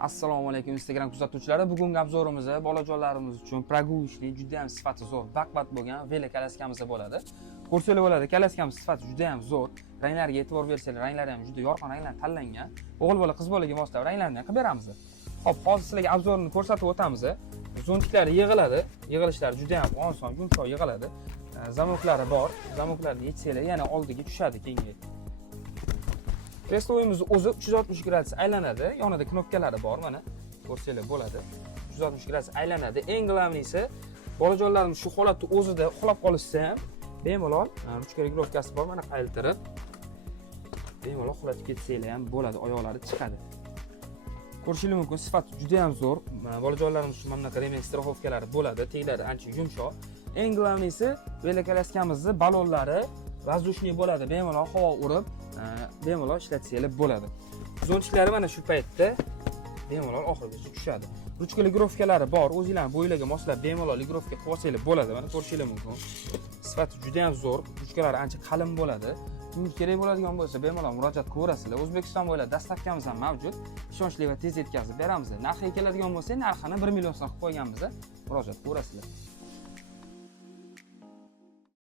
Assalomu alaykum Instagram kuzatuvchilari. Bugungi obzorimizda bolajonlarimiz uchun прогулочный juda ham sifati zo'r, baqbat bo'lgan velo kalaskamiz bo'ladi. Ko'rsanglar bo'ladi, kalaskamiz sifati juda ham zo'r. Ranglariga e'tibor bersanglar, ranglari ham juda yorqin ranglar tanlangan. O'g'il bola, qiz bolaga moslab ranglarini qilib beramiz. Xo'p, hozir sizlarga obzorini ko'rsatib o'tamiz. Zontiklari yig'iladi. Yig'ilishlari juda ham oson, yumshoq yig'iladi. Zamoklari bor. Zamoklarni yechsanglar yana oldiga tushadi keyingi. Kresloyimiz o'zi 360 gradus aylanadi. Yonida knopkalari bor, mana ko'rsanglar bo'ladi. 360 gradus aylanadi. Eng glavnisi, bolajonlarimiz shu holatda o'zida uxlab qolishsa ham bemalol ruchka reglovkasi bor, mana qayiltirib bemalol uxlatib ketsanglar ham bo'ladi, oyoqlari chiqadi. Ko'rishingiz mumkin, sifati juda ham zo'r. Bolajonlarimiz uchun mana bunaqa remix strixovkalari bo'ladi, teglari ancha yumshoq. Eng glavnisi, velokalaskamizni balonlari воздушный bo'ladi, bemalol havo urib bemalol ishlatsanglar bo'ladi. Zontiklari mana shu paytda bemalol oxirigacha tushadi. Ruchka ligrovkalari bor, o'zingizlar bo'ylarga moslab bemalol ligrovka qilib olsanglar bo'ladi. Mana ko'rishingiz mumkin. Sifati juda ham zo'r, ruchkalari ancha qalin bo'ladi. Kimga kerak bo'ladigan bo'lsa, bemalol murojaat qilaverasizlar. O'zbekiston bo'ylab dastavkamiz ham mavjud. Ishonchli va tez yetkazib beramiz. Narxiga keladigan bo'lsa, narxini 1 million so'm qilib qo'yganmiz. Murojaat qilaverasizlar.